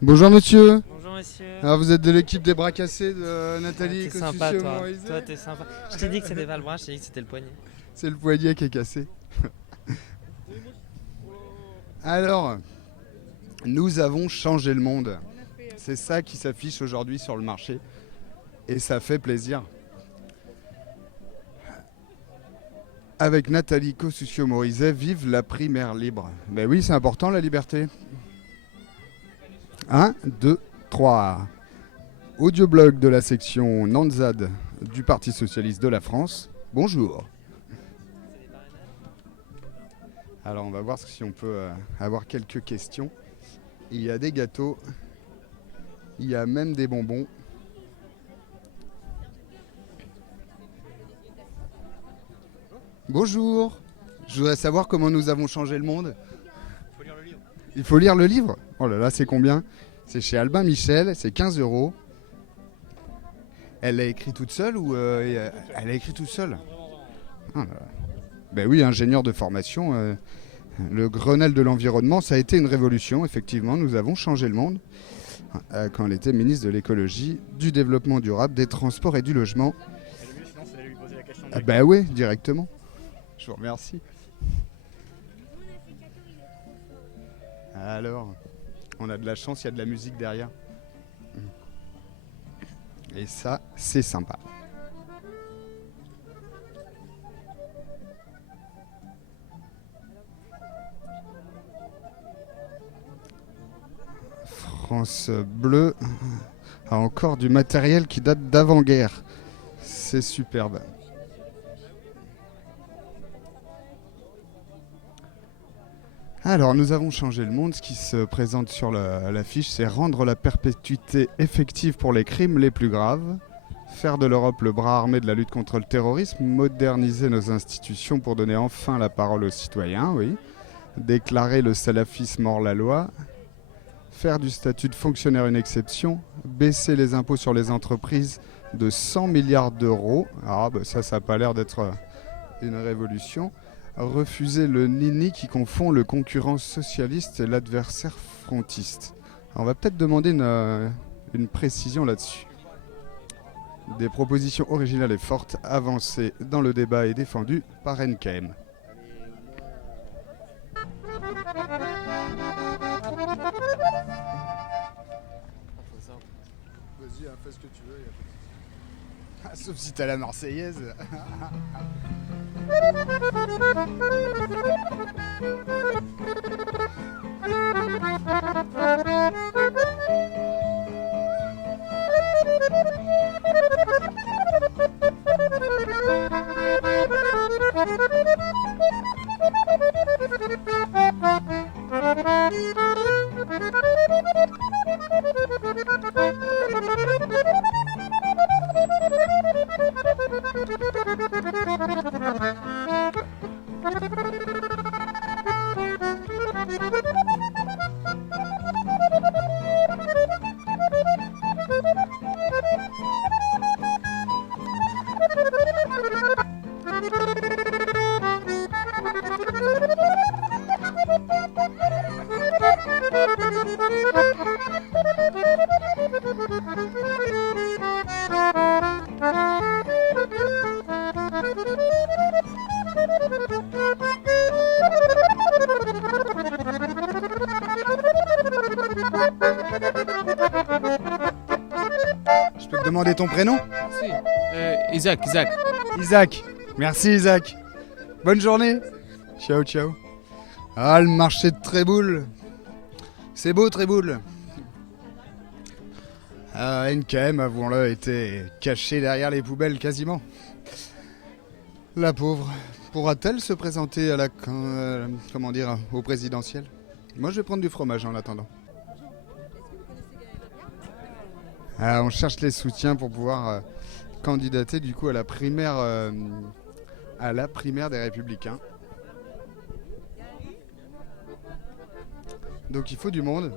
Bonjour monsieur. Bonjour monsieur. Alors vous êtes de l'équipe des bras cassés de Nathalie T'es sympa toi. Morizet. Toi t'es sympa. Je t'ai dit que c'était pas le bras, je t'ai dit que c'était le poignet. C'est le poignet qui est cassé. Alors, nous avons changé le monde. C'est ça qui s'affiche aujourd'hui sur le marché. Et ça fait plaisir. Avec Nathalie Kosciusko-Morizet, vive la primaire libre. Ben oui, c'est important la liberté. 1, 2, 3. Audioblog de la section Nanzad du Parti Socialiste de la France. Bonjour. Alors on va voir si on peut avoir quelques questions. Il y a des gâteaux. Il y a même des bonbons. Bonjour. Je voudrais savoir comment nous avons changé le monde. Il faut lire le livre. Il faut lire le livre. Oh là là, c'est combien? C'est chez Albin Michel, c'est 15 €. Elle l'a écrit toute seule ou elle a écrit toute seule? Ah là là. Ben oui, ingénieur de formation. Le Grenelle de l'environnement, ça a été une révolution. Effectivement, nous avons changé le monde. Quand elle était ministre de l'écologie, du développement durable, des transports et du logement. Et le mieux, sinon, c'est d'aller lui poser la question. Ah ben oui, directement. Je vous remercie. Alors, on a de la chance, il y a de la musique derrière. Et ça, c'est sympa. France Bleu a encore du matériel qui date d'avant-guerre. C'est superbe. Alors, nous avons changé le monde. Ce qui se présente sur l'affiche, c'est rendre la perpétuité effective pour les crimes les plus graves, faire de l'Europe le bras armé de la lutte contre le terrorisme, moderniser nos institutions pour donner enfin la parole aux citoyens, oui, déclarer le salafisme hors la loi, faire du statut de fonctionnaire une exception, baisser les impôts sur les entreprises de 100 milliards d'euros. Ah, bah ça n'a pas l'air d'être une révolution. Refuser le nini qui confond le concurrent socialiste et l'adversaire frontiste. Alors on va peut-être demander une précision là-dessus. Des propositions originales et fortes avancées dans le débat et défendues par NKM. Vas-y, fais ce que tu veux. Sauf si t'as la Marseillaise. Je peux te demander ton prénom? Si. Isaac. Isaac. Merci Isaac. Bonne journée. Ciao, ciao. Ah, le marché de Tréboul. C'est beau Tréboul. Ah, NKM, avouons-le, était caché derrière les poubelles quasiment. La pauvre. Pourra-t-elle se présenter à la au présidentiel? Moi, je vais prendre du fromage en attendant. Ah, on cherche les soutiens pour pouvoir candidater du coup à la primaire des Républicains. Donc il faut du monde.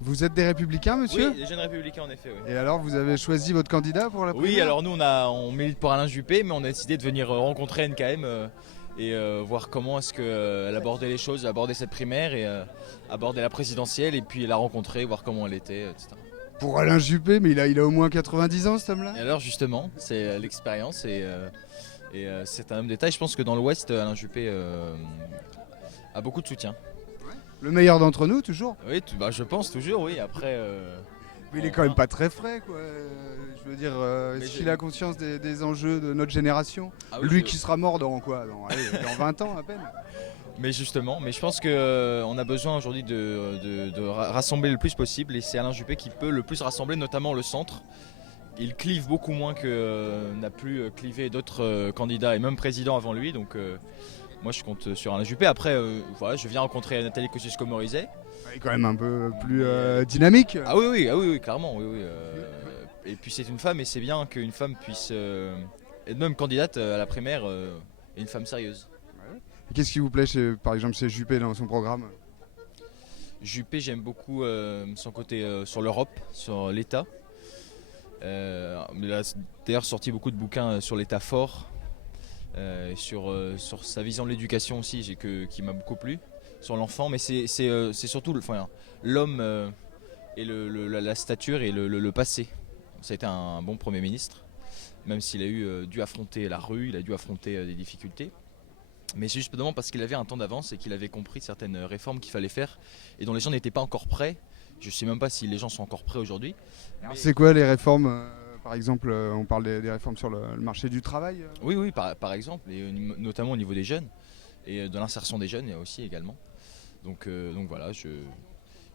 Vous êtes des Républicains, monsieur? Oui, des jeunes républicains en effet. Oui, Et alors, vous avez choisi votre candidat pour la primaire? oui, alors nous on milite pour Alain Juppé, mais on a décidé de venir rencontrer NKM et voir comment est-ce qu'elle abordait les choses, aborder cette primaire et aborder la présidentielle et puis la rencontrer, voir comment elle était, etc. Pour Alain Juppé, mais il a au moins 90 ans cet homme-là. Et alors justement, c'est l'expérience et c'est un homme d'État. Et je pense que dans l'Ouest, Alain Juppé a beaucoup de soutien. Le meilleur d'entre nous, toujours. Oui, je pense toujours, oui. Après, Mais il est quand même pas très frais, quoi. Je veux dire, Mais est-ce qu'il a conscience des enjeux de notre génération? ah oui, Lui qui sera mort dans quoi? Dans 20 ans à peine. Mais justement, mais je pense qu'on a besoin aujourd'hui de rassembler le plus possible et c'est Alain Juppé qui peut le plus rassembler, notamment le centre. Il clive beaucoup moins que n'a pu cliver d'autres candidats et même présidents avant lui. Donc moi je compte sur Alain Juppé. Après, voilà, je viens rencontrer Nathalie Kosciusko-Morizet. Il est quand même un peu plus dynamique. Ah oui, clairement. Oui. Et puis c'est une femme et c'est bien qu'une femme puisse être même candidate à la primaire et une femme sérieuse. Qu'est-ce qui vous plaît, par exemple, chez Juppé dans son programme? Juppé, j'aime beaucoup son côté sur l'Europe, sur l'État. Il a d'ailleurs sorti beaucoup de bouquins sur l'État fort, sur sa vision de l'éducation aussi, qui m'a beaucoup plu, sur l'enfant, mais c'est surtout l'homme et la stature et le passé. Ça a été un bon Premier ministre, même s'il a dû affronter la rue, il a dû affronter des difficultés. Mais c'est justement parce qu'il avait un temps d'avance et qu'il avait compris certaines réformes qu'il fallait faire et dont les gens n'étaient pas encore prêts. Je ne sais même pas si les gens sont encore prêts aujourd'hui. C'est quoi les réformes? Par exemple, on parle des réformes sur le marché du travail. Oui, par exemple, et notamment au niveau des jeunes et de l'insertion des jeunes aussi également. Donc voilà,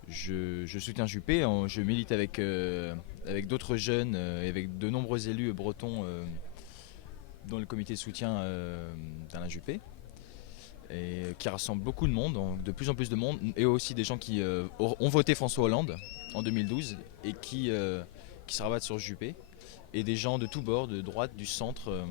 je soutiens Juppé, je milite avec d'autres jeunes et avec de nombreux élus bretons dans le comité de soutien d'Alain Juppé. Et qui rassemble beaucoup de monde, de plus en plus de monde, et aussi des gens qui ont voté François Hollande en 2012 et qui se rabattent sur Juppé, et des gens de tous bords, de droite, du centre.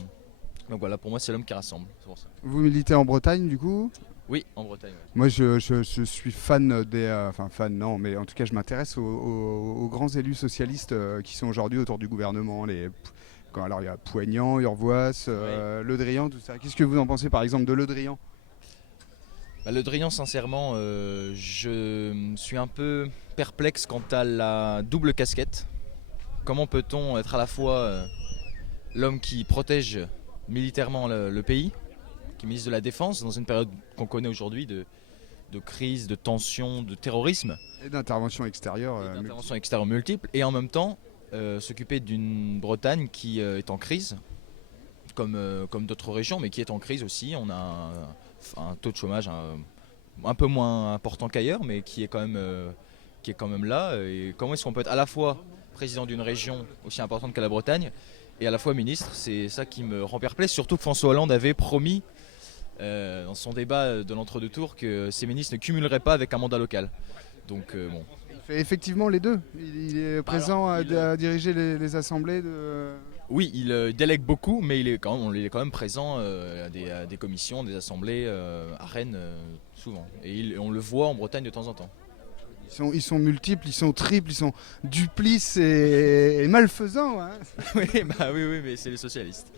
Donc voilà, pour moi c'est l'homme qui rassemble. C'est pour ça. Vous militez en Bretagne du coup? Oui, en Bretagne. Ouais. Moi je suis fan enfin fan non, mais en tout cas je m'intéresse aux grands élus socialistes qui sont aujourd'hui autour du gouvernement. Alors il y a Poignant, Urvoas, Le Drian, tout ça. Qu'est-ce que vous en pensez par exemple de Le Drian? Le Drian, sincèrement, je suis un peu perplexe quant à la double casquette. Comment peut-on être à la fois l'homme qui protège militairement le pays, qui est ministre de la Défense, dans une période qu'on connaît aujourd'hui de crise, de tension, de terrorisme. Et d'intervention extérieure. D'intervention extérieure multiple, et en même temps s'occuper d'une Bretagne qui est en crise, comme d'autres régions, mais qui est en crise aussi. On a un taux de chômage un peu moins important qu'ailleurs, mais qui est quand même là. Et comment est-ce qu'on peut être à la fois président d'une région aussi importante que la Bretagne et à la fois ministre? C'est ça qui me rend perplexe, surtout que François Hollande avait promis dans son débat de l'entre-deux tours que ces ministres ne cumuleraient pas avec un mandat local. Donc bon. Il fait effectivement les deux. Il est présent à diriger les assemblées de... Oui, il délègue beaucoup, mais il est quand même présent à des commissions, des assemblées à Rennes souvent. Et on le voit en Bretagne de temps en temps. Ils sont multiples, ils sont triples, ils sont duplices et malfaisants. Hein. oui, mais c'est les socialistes.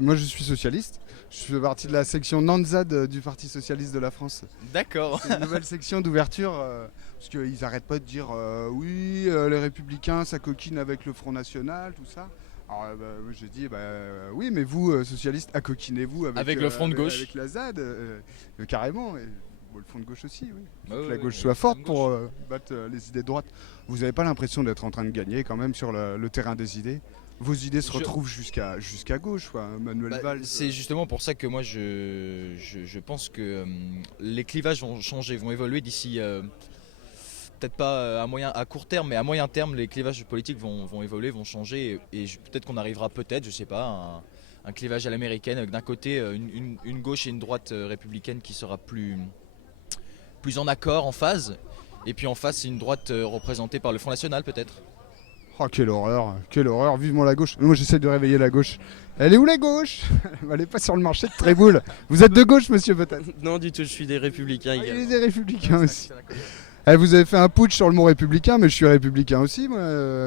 Moi je suis socialiste, je fais partie de la section Nanzad du Parti Socialiste de la France. D'accord. C'est une nouvelle section d'ouverture, parce qu'ils n'arrêtent pas de dire oui, les Républicains ça coquine avec le Front National, tout ça. Alors j'ai dit oui, mais vous socialistes, coquinez-vous avec le Front de gauche, avec la ZAD, carrément. Et, le Front de gauche aussi, oui. Que la gauche soit forte pour battre les idées de droite. Vous n'avez pas l'impression d'être en train de gagner quand même sur le terrain des idées? Vos idées se retrouvent jusqu'à gauche, quoi. Manuel Valls. C'est justement pour ça que moi je pense que les clivages vont changer, vont évoluer d'ici peut-être pas à court terme, mais à moyen terme, les clivages politiques vont évoluer, vont changer, et peut-être qu'on arrivera je sais pas, à un clivage à l'américaine, avec d'un côté une gauche et une droite républicaine qui sera plus en accord, en phase, et puis en face une droite représentée par le Front National peut-être. Oh quelle horreur, vivement la gauche. Moi j'essaie de réveiller la gauche. Elle est où la gauche? Elle est pas sur le marché de Tréboul. Vous êtes de gauche monsieur peut-être? Non du tout, je suis des Républicains également. Il est des Républicains aussi. Eh, vous avez fait un putsch sur le mot républicain, mais je suis républicain aussi, moi.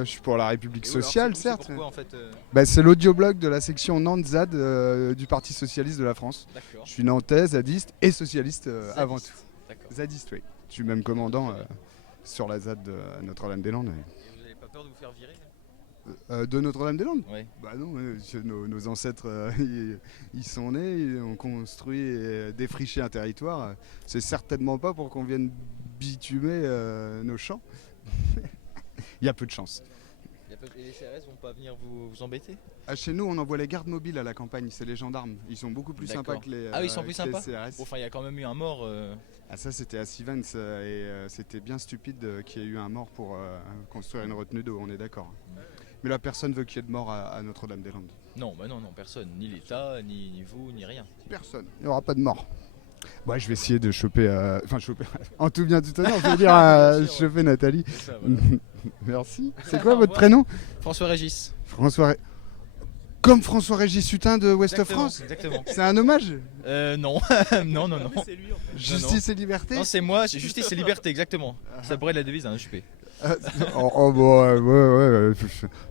Je suis pour la République Et oui, alors, sociale, c'est certes. pourquoi, en fait, Bah, c'est l'audioblog de la section Nantes-ZAD du Parti Socialiste de la France. d'accord. Je suis nantais, zadiste et socialiste avant tout. Zadiste. D'accord. Zadiste, oui. Je suis même commandant sur la ZAD de Notre-Dame-des-Landes. Et vous n'avez pas peur de vous faire virer? De Notre-Dame-des-Landes? Oui. Bah non, nos ancêtres, ils sont nés, ils ont construit et défriché un territoire. C'est certainement pas pour qu'on vienne bitumer nos champs. Il y a peu de chance. Et les CRS vont pas venir vous embêter? Ah, chez nous, on envoie les gardes mobiles à la campagne, c'est les gendarmes. Ils sont beaucoup plus sympas D'accord. que les, Ah oui, ils sont plus que les sympas? CRS. Bon, enfin, il y a quand même eu un mort. Ah, ça, c'était à Sivens et c'était bien stupide qu'il y ait eu un mort pour construire une retenue d'eau, on est d'accord. Mais là, personne veut qu'il y ait de mort à Notre-Dame-des-Landes. Non, bah non, personne. Ni l'État, ni vous, ni rien. Personne. Il n'y aura pas de mort. Ouais, je vais essayer de choper. Choper. En tout bien, tout honneur, je veux dire, Bien sûr, choper Nathalie. C'est ça, voilà. Merci. C'est quoi votre prénom? François Régis. Comme François-Régis Hutin de Ouest Exactement, France. exactement. C'est un hommage? Non. non. Justice et liberté? Non, c'est moi, c'est justice et liberté, exactement. Ça pourrait être la devise d'un HUP. Ouais.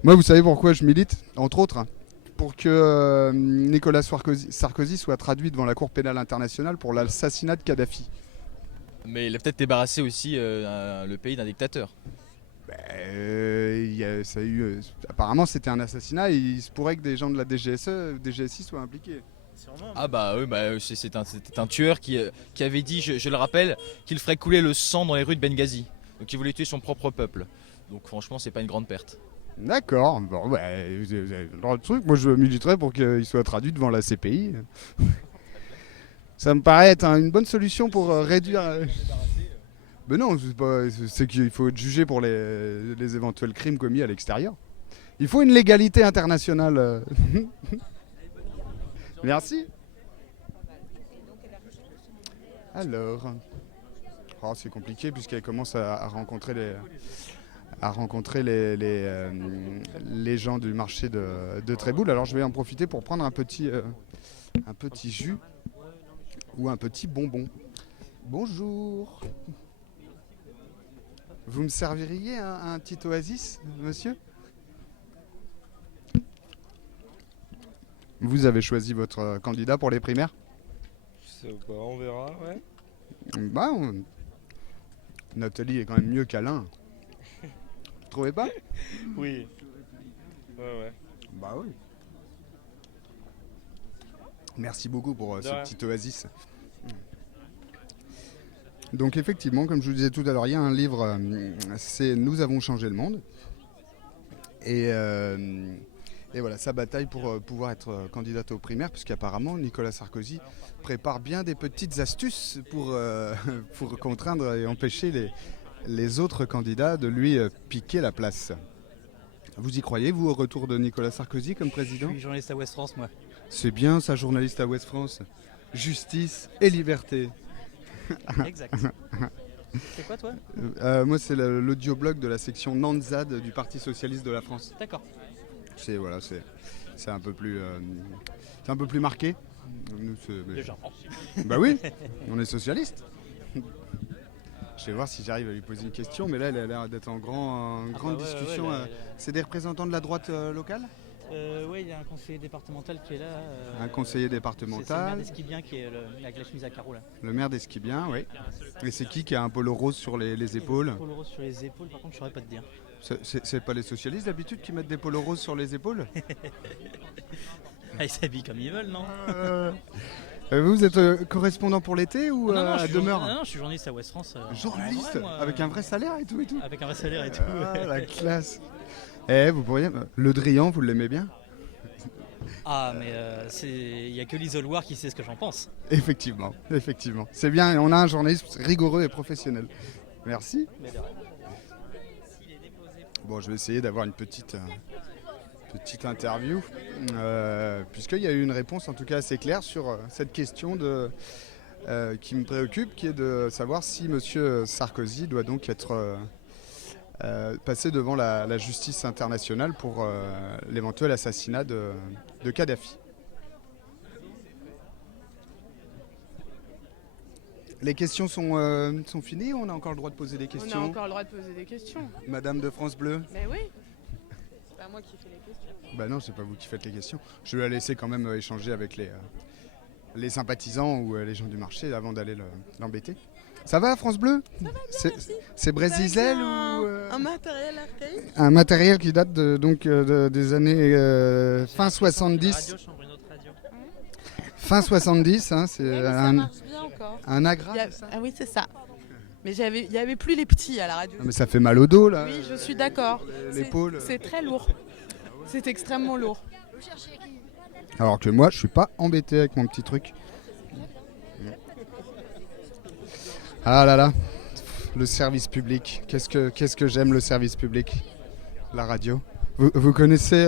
Moi, vous savez pourquoi je milite? Entre autres, hein, pour que Nicolas Sarkozy soit traduit devant la Cour pénale internationale pour l'assassinat de Kadhafi. Mais il a peut-être débarrassé aussi le pays d'un dictateur. Apparemment, c'était un assassinat et il se pourrait que des gens de la DGSI soient impliqués. Ah bah oui, c'était un tueur qui avait dit, je le rappelle, qu'il ferait couler le sang dans les rues de Benghazi. Donc il voulait tuer son propre peuple. Donc franchement, c'est pas une grande perte. D'accord. Bon, vous avez le droit de truc. Moi, je militerais pour qu'il soit traduit devant la CPI. Ça me paraît être une bonne solution pour réduire. Mais non, c'est qu'il faut être jugé pour les éventuels crimes commis à l'extérieur. Il faut une légalité internationale. Merci. Alors, c'est compliqué puisqu'elle commence à rencontrer les gens du marché de Tréboul. Alors je vais en profiter pour prendre un petit jus ou un petit bonbon. Bonjour. Vous me serviriez un petit oasis, monsieur? Vous avez choisi votre candidat pour les primaires? Je sais pas, on verra, ouais. Bah, Nathalie est quand même mieux qu'Alain. Vous trouvez pas? Oui. Ouais. Bah oui. Merci beaucoup pour ce rien. petit oasis. Donc effectivement, comme je vous disais tout à l'heure, il y a un livre, c'est Nous avons changé le monde. Et voilà, sa bataille pour pouvoir être candidate aux primaires, puisqu'apparemment Nicolas Sarkozy prépare bien des petites astuces pour contraindre et empêcher les autres candidats de lui piquer la place. Vous y croyez, vous, au retour de Nicolas Sarkozy comme président? Je suis journaliste à Ouest France, moi. C'est bien ça, journaliste à Ouest France. Justice et liberté. Exact. C'est quoi, toi? Moi, c'est l'audioblog de la section Nantes-ZAD du Parti Socialiste de la France. D'accord. C'est un peu plus marqué. Nous, Déjà. Bah oui, on est socialiste. Je vais voir si j'arrive à lui poser une question, mais là, elle a l'air d'être en grande discussion. C'est des représentants de la droite locale? Oui, il y a un conseiller départemental qui est là. Un conseiller C'est le maire départemental, d'Esquibien qui est avec la chemise à carreaux là. le maire d'Esquibien, oui. Et c'est qui a un polo rose sur les épaules? Polo rose sur les épaules, par contre, je saurais pas te dire. C'est pas les socialistes d'habitude qui mettent des polos roses sur les épaules? Ah, ils s'habillent comme ils veulent, non? Vous êtes correspondant pour l'été ou non, à demeure? non, je suis journaliste à Ouest France. Journaliste, en vrai, moi, avec un vrai salaire et tout. Avec un vrai salaire et tout. Ah, la classe. Vous pourriez... Le Drian, vous l'aimez bien? Ah, mais il n'y a que l'isoloir qui sait ce que j'en pense. Effectivement. C'est bien, on a un journaliste rigoureux et professionnel. Merci. Mais de rien. Bon, je vais essayer d'avoir une petite interview, puisqu'il y a eu une réponse en tout cas assez claire sur cette question qui me préoccupe, qui est de savoir si M. Sarkozy doit donc être passé devant la justice internationale pour l'éventuel assassinat de Kadhafi. Les questions sont finies ou on a encore le droit de poser des On a questions? encore le droit de poser des questions. Madame de France Bleu? Mais oui. C'est pas moi qui fais les questions. Bah non, c'est pas vous qui faites les questions. Je vais la laisser quand même échanger avec les sympathisants ou les gens du marché avant d'aller l'embêter. Ça va, France Bleu? C'est Brésil ou Un matériel archaïque. un matériel qui date des années fin 70, Radio, je chambre une autre radio. fin 70. Hein, c'est Ouais, mais ça marche bien encore. un agra. Il y a- c'est ça Ah oui, c'est ça. Mais il y avait plus les petits à la radio. Non, mais ça fait mal au dos là. Oui, je suis d'accord. L'épaule. C'est très lourd. C'est extrêmement lourd. Alors que moi, je suis pas embêté avec mon petit truc. Ah là là, le service public. Qu'est-ce que j'aime le service public, la radio. Vous connaissez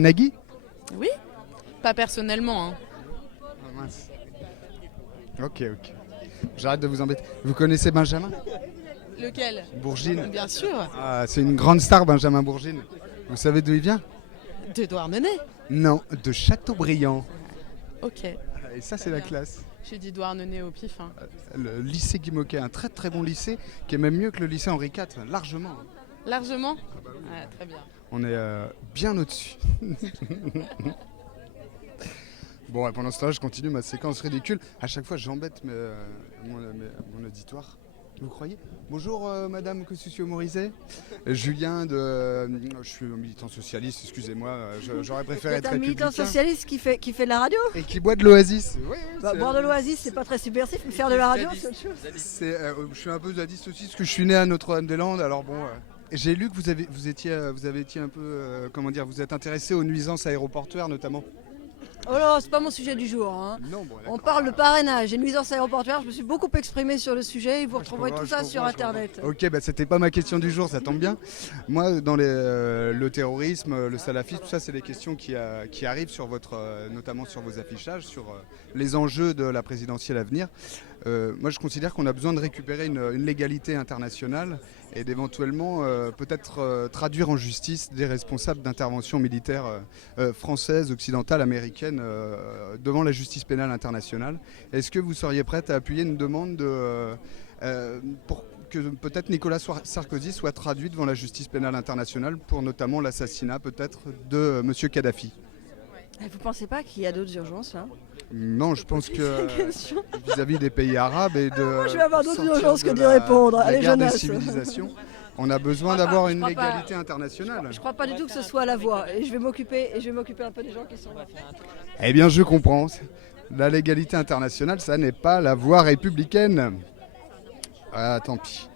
Nagui? Oui. Pas personnellement. Hein. Ah, mince. Ok. J'arrête de vous embêter. Vous connaissez Benjamin Lequel? Bourgine? Bien sûr. Ah, c'est une grande star, Benjamin Bourgine. Vous savez d'où il vient? De Douarnenez. Non, de Châteaubriand. Ok. Et ça, c'est la classe. J'ai dit Douarnenez au pif. Hein. Le lycée Guy Moquet, un très très bon lycée, qui est même mieux que le lycée Henri IV, largement. Largement. Ah, très bien. On est bien au-dessus. Bon, et pendant ce temps-là, je continue ma séquence ridicule. À chaque fois, j'embête mon auditoire. Vous croyez? Bonjour, Madame Kosciusko-Morizet. Julien je suis un militant socialiste, excusez-moi. J'aurais préféré être C'est un militant républicain. socialiste qui fait de la radio. Et qui boit de l'Oasis. Oui, Bah, boire de l'Oasis, c'est pas très subversif, mais faire de la radio, c'est autre chose. je suis un peu zadiste aussi, parce que je suis né à Notre-Dame-des-Landes. Alors bon, j'ai lu que vous avez été un peu, vous êtes intéressé aux nuisances aéroportuaires notamment. Oh là, c'est pas mon sujet du jour. Hein. Non, bon, On parle de parrainage et nuisances aéroportuaires. Je me suis beaucoup exprimé sur le sujet et vous retrouverez tout ça sur Internet. Ok, bah c'était pas ma question du jour, ça tombe bien. Moi, dans le terrorisme, le salafisme, tout ça, c'est des questions qui arrivent sur notamment sur vos affichages, sur les enjeux de la présidentielle à venir. Moi, je considère qu'on a besoin de récupérer une légalité internationale et d'éventuellement peut-être traduire en justice des responsables d'interventions militaires françaises, occidentales, américaines devant la justice pénale internationale. Est-ce que vous seriez prête à appuyer une demande pour que peut-être Nicolas Sarkozy soit traduit devant la justice pénale internationale pour notamment l'assassinat peut-être de M. Kadhafi? Vous pensez pas qu'il y a d'autres urgences là? Non, je pense que Question. vis-à-vis des pays arabes et de Moi, je vais avoir d'autres sortir urgences que de d'y répondre. la Allez, guerre des Jonas. civilisations, on a besoin Je crois d'avoir pas, une je crois pas. légalité internationale. Je crois pas du tout que ce soit la voie. Et je vais m'occuper un peu des gens qui sont là. Eh bien, je comprends. La légalité internationale, ça n'est pas la voie républicaine. Ah, tant pis.